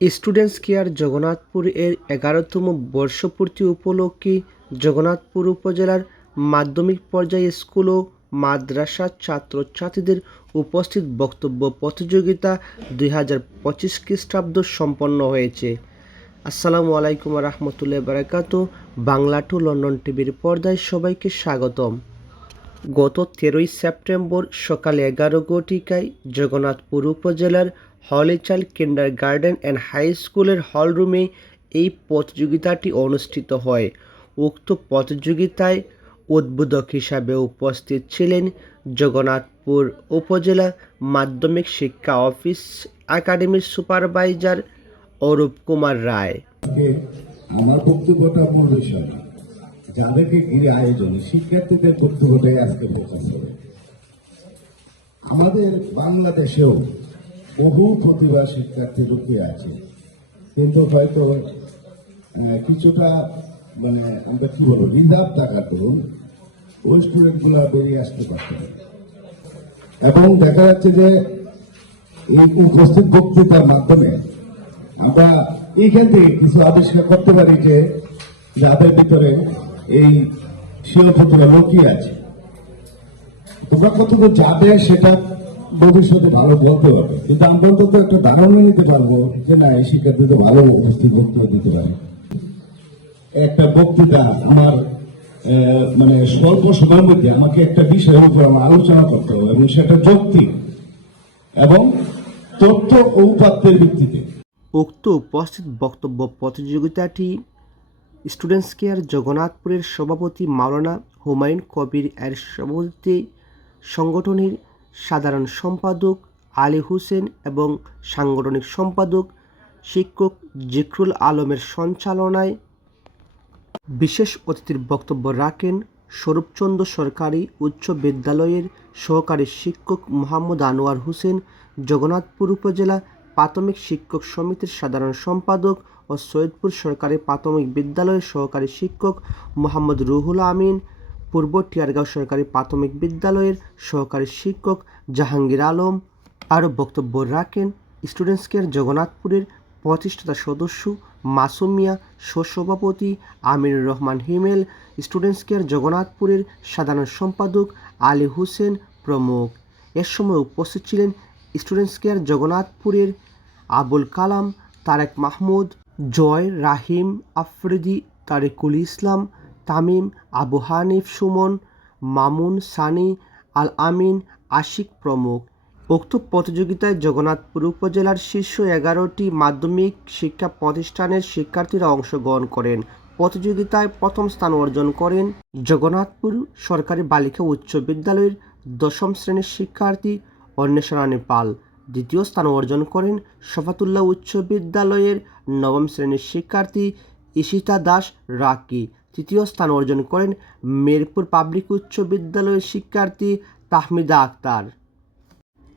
Students care Jagannathpur এর এগারোতম বর্ষপূর্তি উপলক্ষে জগন্নাথপুর উপজেলার মাধ্যমিক পর্যায়ে স্কুল ও মাদ্রাসার ছাত্রছাত্রীদের উপস্থিত বক্তব্য প্রতিযোগিতা দুই হাজার পঁচিশ খ্রিস্টাব্দ সম্পন্ন হয়েছে। আসসালামু আলাইকুম রহমতুল্লাহ বারাকাত বাংলা টু লন্ডন টিভির পর্দায় সবাইকে স্বাগতম। গত তেরোই সেপ্টেম্বর সকাল এগারো ঘটিকায় জগন্নাথপুর উপজেলার হলিচাল কিন্ডার গার্ডেন অ্যান্ড হাই স্কুলের হলরুমে এই প্রতিযোগিতাটি অনুষ্ঠিত হয়। উক্ত প্রতিযোগিতায় উদ্বোধক হিসাবে উপস্থিত ছিলেন জগন্নাথপুর উপজেলা মাধ্যমিক শিক্ষা অফিস একাডেমির সুপারভাইজার অরূপ কুমার রায়। আমার বক্তব্যটা বিষয়। যাদেরকে ঘিরে আয়োজন শিক্ষার্থীদের বক্তব্যটাই আজকে আমাদের বাংলাদেশেও বহু প্রতিভা শিক্ষার্থী লুকিয়ে আছে। কিন্তু হয়তো কিছুটা মানে আমরা কি বলব রিজার্ভ থাকার করুন, ওই স্টুডেন্টগুলা বেরিয়ে আসতে পারত এবং দেখা যাচ্ছে যে, এই উপস্থিত বক্তৃতার মাধ্যমে আমরা এইখান থেকে কিছু আবিষ্কার করতে পারি যে, যাদের ভিতরে এই স্বীয় প্রতিভা লুকিয়ে আছে। তোমরা কতদূর যাবে সেটা ভবিষ্যতে ভালো বলতে পারবে। কিন্তু আমরা অন্তত একটা ধারণা নিতে পারব যে না, এই শিক্ষার্থীতে ভালো বক্তব্য দিতে পারে। একটা বক্তৃতা আমার মানে স্বল্প সময়ের মধ্যে আমাকে একটা বিষয়ের উপর আমার আলোচনা করতে হবে এবং সেটা যৌক্তিক এবং তথ্য ও উপাত্তের ভিত্তিতে। উক্ত উপস্থিত বক্তব্য প্রতিযোগিতাটি স্টুডেন্টস কেয়ার জগন্নাথপুরের সভাপতি মাওলানা হুমায়ুন কবির এর সভাপতিতে সংগঠনের সাধারণ সম্পাদক আলী হোসেন এবং সাংগঠনিক সম্পাদক শিক্ষক জিকরুল আলমের সঞ্চালনায় বিশেষ অতিথির বক্তব্য রাখেন স্বরূপচন্দ্র সরকারি উচ্চ বিদ্যালয়ের সহকারী শিক্ষক মোহাম্মদ আনোয়ার হোসেন, জগন্নাথপুর উপজেলা প্রাথমিক শিক্ষক সমিতির সাধারণ সম্পাদক ও সৈয়দপুর সরকারি প্রাথমিক বিদ্যালয়ের সহকারী শিক্ষক মোহাম্মদ রুহুল আমিন পূর্ব টিয়ারগাঁও সরকারি প্রাথমিক বিদ্যালয়ের সহকারী শিক্ষক জাহাঙ্গীর আলম আরও বক্তব্য রাখেন স্টুডেন্টস কেয়ার জগন্নাথপুরের প্রতিষ্ঠাতা সদস্য মাসুম মিয়া, সহসভাপতি আমিনুর রহমান হিমেল, স্টুডেন্টস কেয়ার জগন্নাথপুরের সাধারণ সম্পাদক আলী হোসেন প্রমুখ। এর সময় উপস্থিত ছিলেন স্টুডেন্টস কেয়ার জগন্নাথপুরের আবুল কালাম, তারেক মাহমুদ, জয়, রাহিম, আফ্রিদি, তারেকুল ইসলাম তামিম, আবু হানিফ, সুমন, মামুন, সানি আল আমিন আশিক প্রমুখ। উক্ত প্রতিযোগিতায় জগন্নাথপুর উপজেলার শীর্ষ এগারোটি মাধ্যমিক শিক্ষা প্রতিষ্ঠানের শিক্ষার্থীরা অংশগ্রহণ করেন। প্রতিযোগিতায় প্রথম স্থান অর্জন করেন জগন্নাথপুর সরকারি বালিকা উচ্চ বিদ্যালয়ের দশম শ্রেণির শিক্ষার্থী অন্বেষণানী পাল। দ্বিতীয় স্থান অর্জন করেন শফাতুল্লাহ উচ্চ বিদ্যালয়ের নবম শ্রেণির শিক্ষার্থী ইশিতা দাস রাকি। তৃতীয় স্থান অর্জন করেন মিরপুর পাবলিক উচ্চ বিদ্যালয়ের শিক্ষার্থী তাহমিদা আক্তার।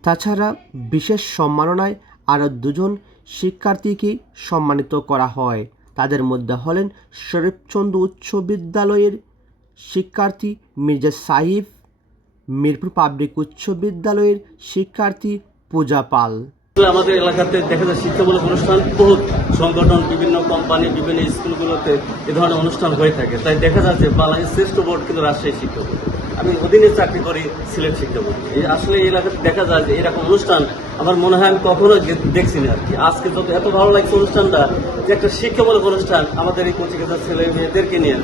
তাছাড়া বিশেষ সম্মাননায় আরও দুজন শিক্ষার্থীকে সম্মানিত করা হয়। তাদের মধ্যে হলেন শরীফচন্দ্র উচ্চ বিদ্যালয়ের শিক্ষার্থী মির্জা সাহিব, মিরপুর পাবলিক উচ্চ বিদ্যালয়ের শিক্ষার্থী পূজা পাল। আমাদের এলাকাতে দেখা যায় শিক্ষামূলক অনুষ্ঠান বহুত। সংগঠন, বিভিন্ন কোম্পানি, বিভিন্ন স্কুলগুলোতে এ ধরনের অনুষ্ঠান হয়ে থাকে। তাই দেখা যাচ্ছে বাংলাদেশ শ্রেষ্ঠ বোর্ড কিন্তু রাজশাহী শিক্ষা আমি অধীনে চাকরি করি সিলেট শিক্ষা বোর্ড। এই আসলে এই এলাকাতে দেখা যায় যে এরকম অনুষ্ঠান আমার মনে হয় আমি কখনো দেখছি না আর কি আজকে যত এত ভালো লাগছে অনুষ্ঠানটা যে একটা শিক্ষামূলক অনুষ্ঠান আমাদের এই কোচিকেতার ছেলে মেয়েদেরকে নিয়ে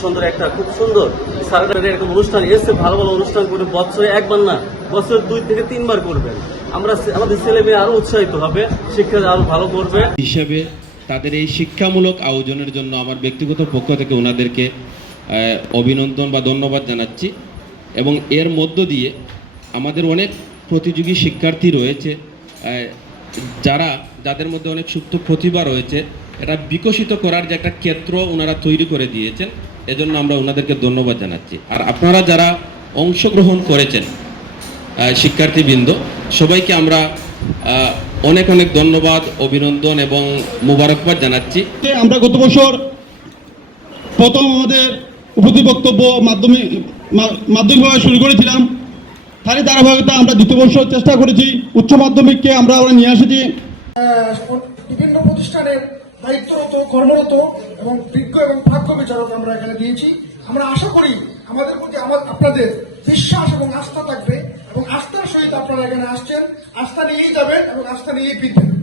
সুন্দর একটা, খুব সুন্দর সারাটা এরকম অনুষ্ঠান। এসে ভালো ভালো অনুষ্ঠান করে বছরে একবার না, বছরে দুই থেকে তিনবার করবেন। আমরা আমাদের ছেলে মেয়ে আরও উৎসাহিত হবে, শিক্ষা আরও ভালো করবে। হিসেবে তাদের এই শিক্ষামূলক আয়োজনের জন্য আমার ব্যক্তিগত পক্ষ থেকে ওনাদেরকে অভিনন্দন বা ধন্যবাদ জানাচ্ছি। এবং এর মধ্য দিয়ে আমাদের অনেক প্রতিযোগী শিক্ষার্থী রয়েছে যারা, যাদের মধ্যে অনেক সুপ্ত প্রতিভা রয়েছে, এটা বিকশিত করার যে একটা ক্ষেত্র ওনারা তৈরি করে দিয়েছেন, এজন্য আমরা ওনাদেরকে ধন্যবাদ জানাচ্ছি। আর আপনারা যারা অংশগ্রহণ করেছেন শিক্ষার্থীবৃন্দ সবাইকে আমরা অনেক অনেক ধন্যবাদ অভিনন্দন এবং মোবারকবাদ জানাচ্ছি। আমরা গত বছর প্রথম আমাদের উপতি বক্তব্য মাধ্যমিক মা- মাধ্যমিকভাবে শুরু করেছিলাম। তারই ধারাবাহিকতা আমরা দ্বিতীয় বছর চেষ্টা করেছি। উচ্চ মাধ্যমিককে আমরা আমরা নিয়ে এসেছি। বিভিন্ন প্রতিষ্ঠান প্রতিষ্ঠানের দায়িত্বরত কর্মরত এবং বিজ্ঞ এবং ভাগ্য বিচারক আমরা এখানে দিয়েছি। আমরা আশা করি আমাদের প্রতি আমার আপনাদের বিশ্বাস এবং আস্থা থাকবে এবং আস্থার সহিত আপনারা এখানে আসছেন। আস্থা নিয়েই যাবেন এবং আস্থা নিয়েই ফিরবেন।